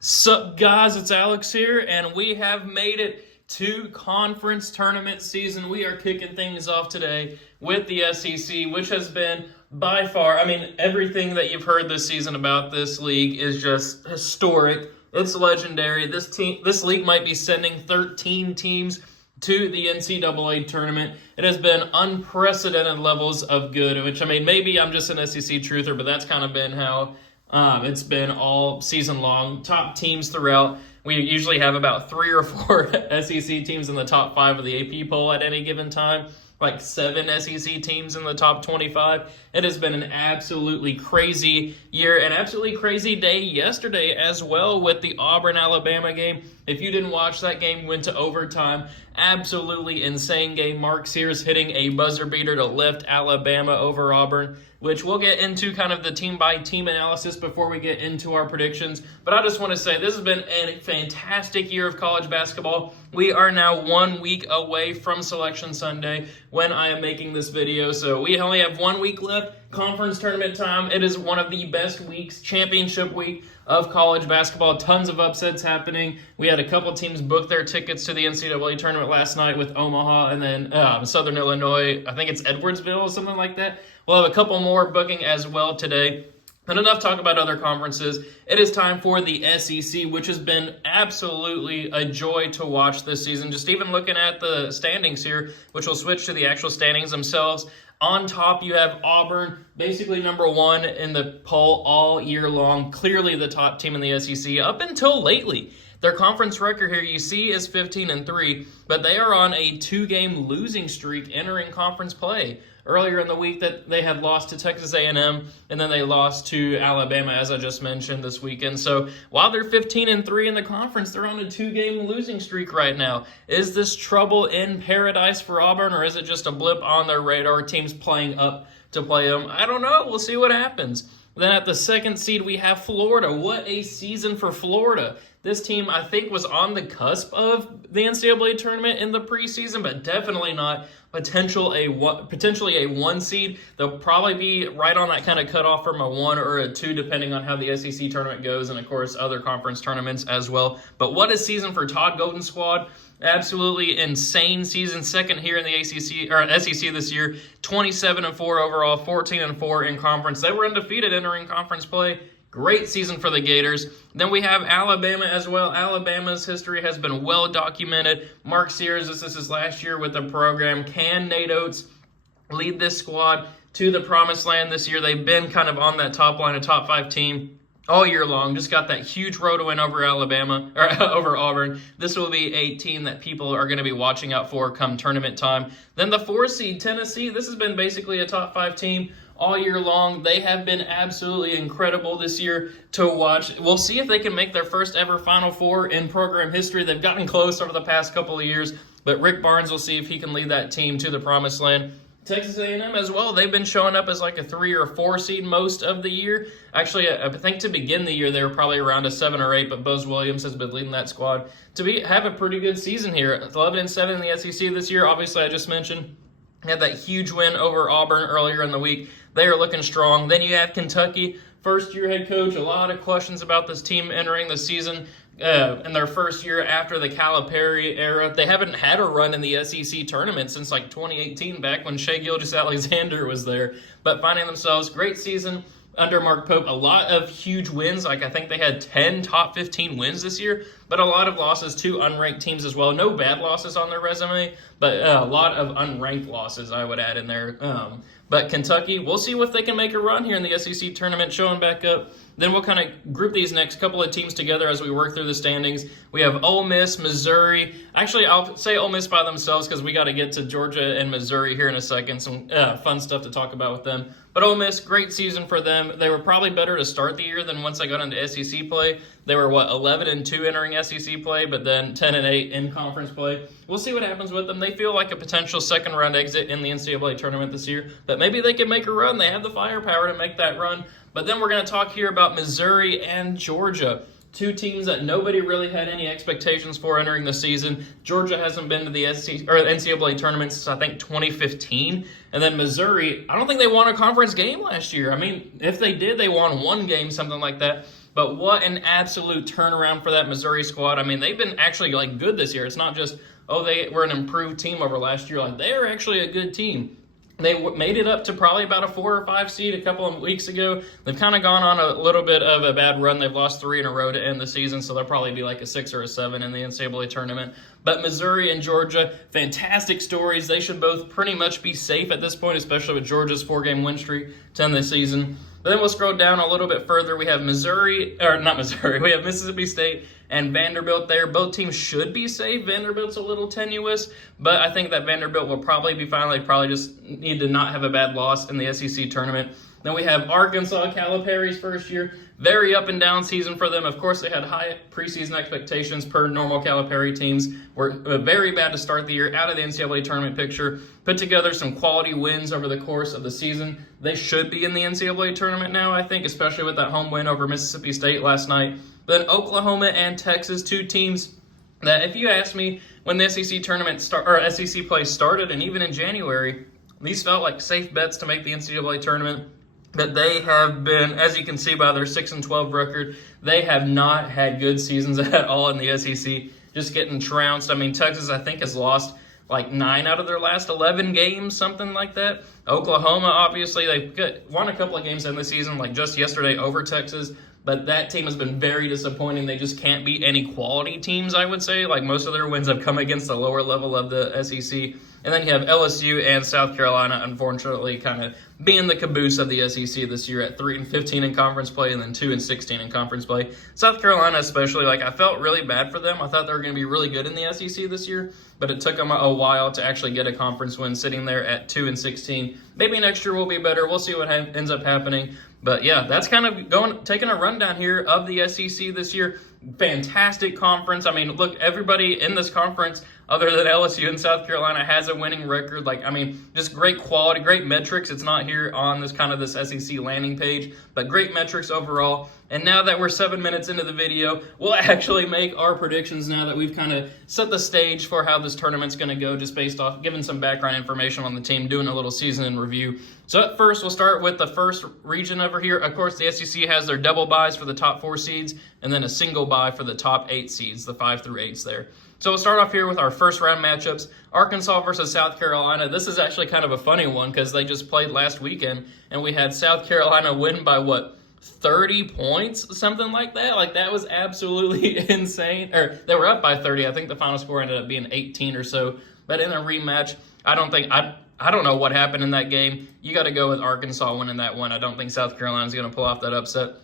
Sup guys, it's Alex here, and we have made it to conference tournament season. We are kicking things off today with the SEC, which has been by far, everything that you've heard this season about this league is just historic. It's legendary. This league might be sending 13 teams to the NCAA tournament. It has been unprecedented levels of good, which, maybe I'm just an SEC truther, but that's kind of been how it's been all season long. Top teams throughout. We usually have about 3 or 4 SEC teams in the top 5 of the AP poll at any given time. Like 7 SEC teams in the top 25. It has been an absolutely crazy year, an absolutely crazy day yesterday as well with the Auburn-Alabama game. If you didn't watch that game, went to overtime. Absolutely insane game. Mark Sears hitting a buzzer beater to lift Alabama over Auburn, which we'll get into kind of the team-by-team analysis before we get into our predictions. But I just want to say this has been a fantastic year of college basketball. We are now 1 week away from Selection Sunday when I am making this video. So we only have 1 week left. Conference tournament time. It is one of the best weeks, championship week of college basketball. Tons of upsets happening. We had a couple teams book their tickets to the NCAA tournament last night with Omaha and then Southern Illinois. I think it's Edwardsville or something like that. We'll have a couple more booking as well today. And enough talk about other conferences. It is time for the SEC, which has been absolutely a joy to watch this season. Just even looking at the standings here, which will switch to the actual standings themselves. On top, you have Auburn, basically number 1 in the poll all year long. Clearly the top team in the SEC up until lately. Their conference record here, you see, is 15-3, but they are on a 2-game losing streak entering conference play. Earlier in the week that they had lost to Texas A&M, and then they lost to Alabama, as I just mentioned, this weekend. So while they're 15-3 in the conference, they're on a 2-game losing streak right now. Is this trouble in paradise for Auburn, or is it just a blip on their radar, teams playing up to play them? I don't know. We'll see what happens. Then at the 2nd seed, we have Florida. What a season for Florida. This team, I think, was on the cusp of the NCAA tournament in the preseason, but definitely not potentially a 1 seed. They'll probably be right on that kind of cutoff from a 1 or a 2, depending on how the SEC tournament goes, and of course other conference tournaments as well. But what a season for Todd Golden's squad. Absolutely insane season. 2nd here in the SEC this year. 27-4 overall, 14-4 in conference. They were undefeated entering conference play. Great season for the Gators. Then we have Alabama as well. Alabama's history has been well documented. Mark Sears, this is his last year with the program. Can Nate Oates lead this squad to the promised land this year? They've been kind of on that top line, a top 5 team all year long. Just got that huge road win over over Auburn. This will be a team that people are going to be watching out for come tournament time. Then the 4 seed, Tennessee. This has been basically a top 5 team all year long. They have been absolutely incredible this year to watch. We'll see if they can make their first ever Final Four in program history. They've gotten close over the past couple of years, but Rick Barnes will see if he can lead that team to the promised land. Texas A&M as well. They've been showing up as like a 3 or 4 seed most of the year. Actually, I think to begin the year, they were probably around a 7 or 8, but Buzz Williams has been leading that squad to have a pretty good season here. 11-7 in the SEC this year. Obviously, I just mentioned had that huge win over Auburn earlier in the week. They are looking strong. Then you have Kentucky, first-year head coach. A lot of questions about this team entering the season in their first year after the Calipari era. They haven't had a run in the SEC tournament since like 2018, back when Shai Gilgeous-Alexander was there. But finding themselves, great season under Mark Pope. A lot of huge wins. I think they had 10 top 15 wins this year, but a lot of losses to unranked teams as well. No bad losses on their resume, but a lot of unranked losses I would add in there. But Kentucky, we'll see if they can make a run here in the SEC tournament, showing back up. Then we'll kind of group these next couple of teams together as we work through the standings. We have Ole Miss, Missouri. Actually, I'll say Ole Miss by themselves because we got to get to Georgia and Missouri here in a second. Some fun stuff to talk about with them. But Ole Miss, great season for them. They were probably better to start the year than once they got into SEC play. They were, 11-2 entering SEC play, but then 10-8 in conference play. We'll see what happens with them. They feel like a potential second-round exit in the NCAA tournament this year, but maybe they can make a run. They have the firepower to make that run. But then we're going to talk here about Missouri and Georgia. 2 teams that nobody really had any expectations for entering the season. Georgia hasn't been to the NCAA tournament since, I think, 2015. And then Missouri, I don't think they won a conference game last year. If they did, they won 1 game, something like that. But what an absolute turnaround for that Missouri squad. I mean, they've been actually like good this year. It's not just, oh, they were an improved team over last year. Like, they are actually a good team. They made it up to probably about a 4 or 5 seed a couple of weeks ago. They've kind of gone on a little bit of a bad run. They've lost 3 in a row to end the season, so they'll probably be like a 6 or a 7 in the NCAA tournament. But Missouri and Georgia, fantastic stories. They should both pretty much be safe at this point, especially with Georgia's 4-game win streak to end the season. But then we'll scroll down a little bit further. We have we have Mississippi State and Vanderbilt there. Both teams should be safe. Vanderbilt's a little tenuous, but I think that Vanderbilt will probably be fine. They probably just need to not have a bad loss in the SEC tournament. Then we have Arkansas, Calipari's first year. Very up and down season for them. Of course, they had high preseason expectations per normal Calipari teams. Were very bad to start the year, out of the NCAA tournament picture. Put together some quality wins over the course of the season. They should be in the NCAA tournament now, I think, especially with that home win over Mississippi State last night. Then Oklahoma and Texas, 2 teams that, if you ask me, when the SEC tournament SEC play started, and even in January, these felt like safe bets to make the NCAA tournament. But they have been, as you can see by their 6-12 record, they have not had good seasons at all in the SEC. Just getting trounced. I mean, Texas, I think, has lost like 9 out of their last 11 games, something like that. Oklahoma, obviously, they've won a couple of games in the season, like just yesterday over Texas. But that team has been very disappointing. They just can't beat any quality teams, I would say. Like, most of their wins have come against the lower level of the SEC. And then you have LSU and South Carolina, unfortunately, kind of being the caboose of the SEC this year at 3-15 in conference play and then 2-16 in conference play. South Carolina especially, like, I felt really bad for them. I thought they were going to be really good in the SEC this year, but it took them a while to actually get a conference win, sitting there at 2-16. Maybe next year will be better. We'll see what ends up happening. But yeah, that's kind of taking a rundown here of the SEC this year. Fantastic conference. I mean, look, everybody in this conference, other than LSU and South Carolina, has a winning record. Like, I mean, just great quality, great metrics. It's not here on this SEC landing page, but great metrics overall. And now that we're 7 minutes into the video, we'll actually make our predictions now that we've kind of set the stage for how this tournament's going to go, just based off giving some background information on the team, doing a little season in review. So at first, we'll start with the first region over here. Of course, the SEC has their double buys for the top 4 seeds, and then a single bye for the top 8 seeds, the 5 through 8s there. So we'll start off here with our first round matchups. Arkansas versus South Carolina. This is actually kind of a funny one because they just played last weekend, and we had South Carolina win by, 30 points, something like that. Like, that was absolutely insane. Or they were up by 30. I think the final score ended up being 18 or so. But in a rematch, I don't know what happened in that game. You got to go with Arkansas winning that one. I don't think South Carolina's going to pull off that upset.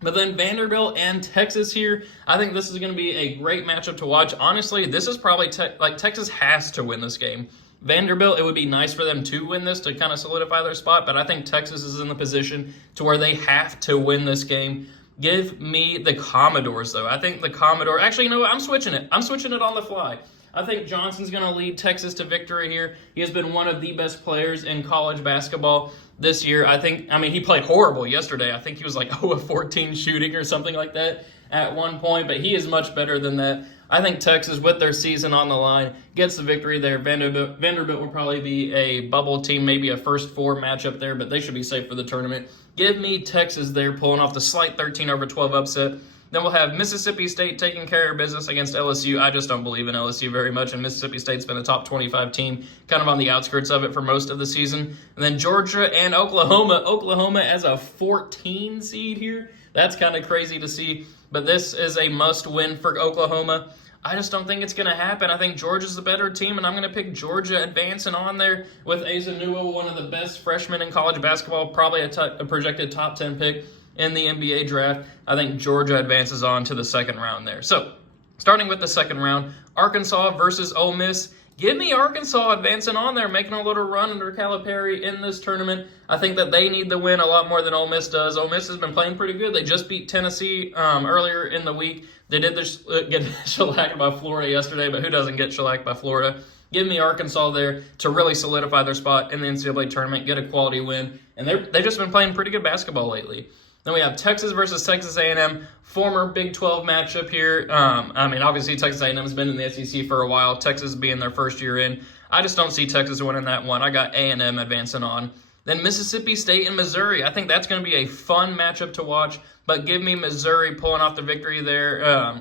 But then Vanderbilt and Texas here, I think this is going to be a great matchup to watch. Honestly, this is probably, Texas has to win this game. Vanderbilt, it would be nice for them to win this to kind of solidify their spot, but I think Texas is in the position to where they have to win this game. Give me the Commodores, though. I think the Commodore, actually, you know what? I'm switching it. I'm switching it on the fly. I think Johnson's going to lead Texas to victory here. He has been one of the best players in college basketball this year. He played horrible yesterday. I think he was like 0 of 14 shooting or something like that at one point, but he is much better than that. I think Texas, with their season on the line, gets the victory there. Vanderbilt will probably be a bubble team, maybe a first 4 matchup there, but they should be safe for the tournament. Give me Texas there, pulling off the slight 13-12 upset. Then we'll have Mississippi State taking care of business against LSU. I just don't believe in LSU very much, and Mississippi State's been a top 25 team, kind of on the outskirts of it for most of the season. And then Georgia and Oklahoma. Oklahoma as a 14 seed here. That's kind of crazy to see, but this is a must-win for Oklahoma. I just don't think it's going to happen. I think Georgia's the better team, and I'm going to pick Georgia advancing on there with Azanua, one of the best freshmen in college basketball, probably a projected top 10 pick in the NBA draft. I think Georgia advances on to the second round there. So, starting with the second round, Arkansas versus Ole Miss. Give me Arkansas advancing on there, making a little run under Calipari in this tournament. I think that they need the win a lot more than Ole Miss does. Ole Miss has been playing pretty good. They just beat Tennessee earlier in the week. They did get shellacked by Florida yesterday, but who doesn't get shellacked by Florida? Give me Arkansas there to really solidify their spot in the NCAA tournament, get a quality win. And they've just been playing pretty good basketball lately. Then we have Texas versus Texas A&M, former Big 12 matchup here. Obviously Texas A&M has been in the SEC for a while, Texas being their first year in. I just don't see Texas winning that one. I got A&M advancing on. Then Mississippi State and Missouri. I think that's going to be a fun matchup to watch. but give me Missouri pulling off the victory there.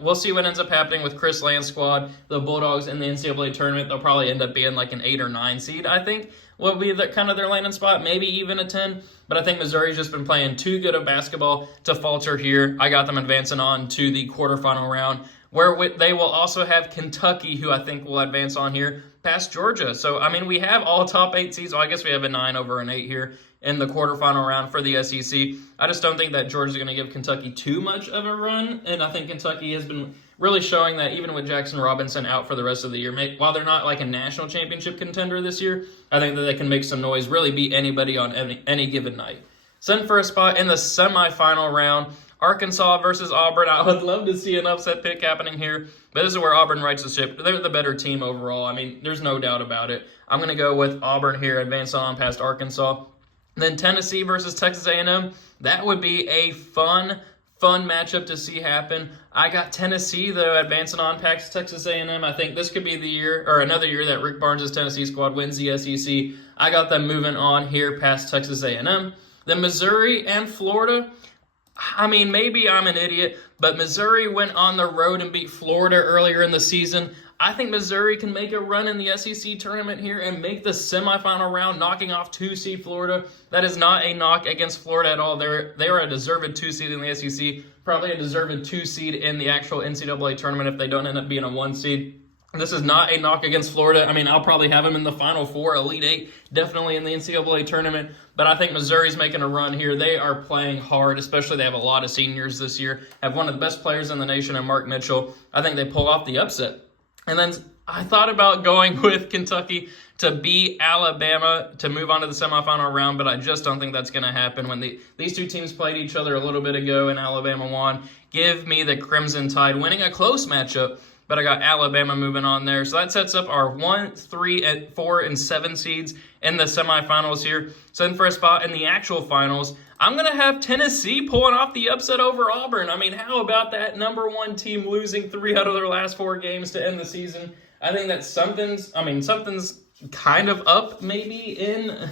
We'll see what ends up happening with Chris Land's squad, the Bulldogs in the NCAA tournament. They'll probably end up being like an 8 or 9 seed, I think, will be kind of their landing spot, maybe even a 10. But I think Missouri's just been playing too good of basketball to falter here. I got them advancing on to the quarterfinal round, where they will also have Kentucky, who I think will advance on here past Georgia. So, I mean, we have all top 8 seeds. Well, I guess we have a 9 over an 8 here in the quarterfinal round for the SEC. I just don't think that Georgia's going to give Kentucky too much of a run, and I think Kentucky has been really showing that even with Jackson Robinson out for the rest of the year, while they're not like a national championship contender this year, I think that they can make some noise, really beat anybody on any given night. Send for a spot in the semifinal round, Arkansas versus Auburn. I would love to see an upset pick happening here, but this is where Auburn rights the ship. They're the better team overall. I mean, there's no doubt about it. I'm going to go with Auburn here, advance on past Arkansas. Then Tennessee versus Texas A&M. That would be a fun matchup to see happen. I got Tennessee, though, advancing on past Texas A&M. I think this could be the year, or another year, that Rick Barnes' Tennessee squad wins the SEC. I got them moving on here past Texas A&M. Then Missouri and Florida. I mean, maybe I'm an idiot, but Missouri went on the road and beat Florida earlier in the season. I think Missouri can make a run in the SEC tournament here and make the semifinal round, knocking off 2-seed Florida. That is not a knock against Florida at all. They are a deserved 2-seed in the SEC, probably a deserved 2-seed in the actual NCAA tournament if they don't end up being a 1-seed. This is not a knock against Florida. I mean, I'll probably have them in the Final Four, Elite Eight, definitely in the NCAA tournament. But I think Missouri's making a run here. They are playing hard, especially they have a lot of seniors this year, have one of the best players in the nation in Mark Mitchell. I think they pull off the upset. And then I thought about going with Kentucky to beat Alabama to move on to the semifinal round, but I just don't think that's going to happen. When these two teams played each other a little bit ago and Alabama won, give me the Crimson Tide winning a close matchup, but I got Alabama moving on there. So that sets up our 1, 3, 4, and 7 seeds in the semifinals here. So then for a spot in the actual finals, I'm going to have Tennessee pulling off the upset over Auburn. I mean, how about that number 1 team losing 3 out of their last 4 games to end the season? I think that something's kind of up maybe in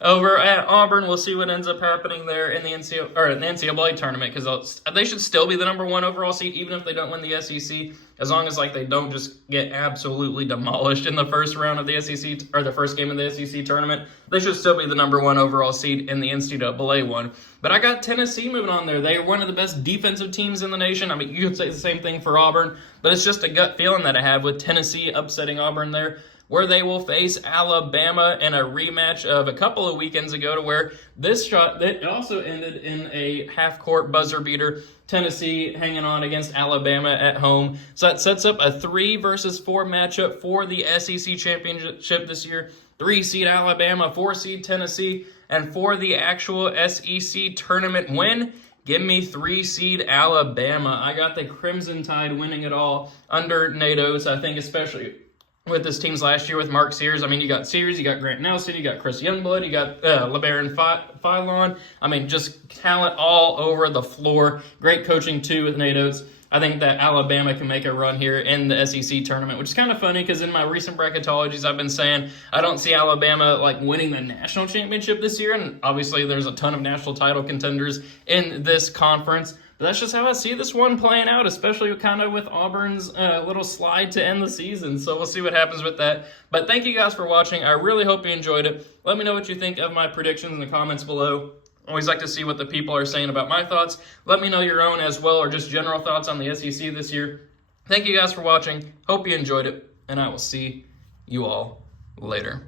over at Auburn. We'll see what ends up happening there in the NCAA tournament, because they should still be the number 1 overall seed even if they don't win the SEC, as long as they don't just get absolutely demolished in the first round of the SEC or the first game of the SEC tournament. They should still be the number 1 overall seed in the NCAA one. But I got Tennessee moving on there. They are one of the best defensive teams in the nation. I mean, you could say the same thing for Auburn, but it's just a gut feeling that I have with Tennessee upsetting Auburn there, where they will face Alabama in a rematch of a couple of weekends ago, to where this shot that also ended in a half-court buzzer beater. Tennessee hanging on against Alabama at home. So that sets up a 3 versus 4 matchup for the SEC championship this year. 3-seed Alabama, 4-seed Tennessee, and for the actual SEC tournament win, give me 3-seed Alabama. I got the Crimson Tide winning it all under Nate Oates. I think especially with this team's last year with Mark Sears. I mean, you got Sears, you got Grant Nelson, you got Chris Youngblood, you got LeBaron Philon. I mean, just talent all over the floor. Great coaching, too, with Nate Oates. I think that Alabama can make a run here in the SEC tournament, which is kind of funny because in my recent bracketologies, I've been saying I don't see Alabama winning the national championship this year, and obviously there's a ton of national title contenders in this conference. But that's just how I see this one playing out, especially kind of with Auburn's little slide to end the season. So we'll see what happens with that. But thank you guys for watching. I really hope you enjoyed it. Let me know what you think of my predictions in the comments below. Always like to see what the people are saying about my thoughts. Let me know your own as well, or just general thoughts on the SEC this year. Thank you guys for watching. Hope you enjoyed it, and I will see you all later.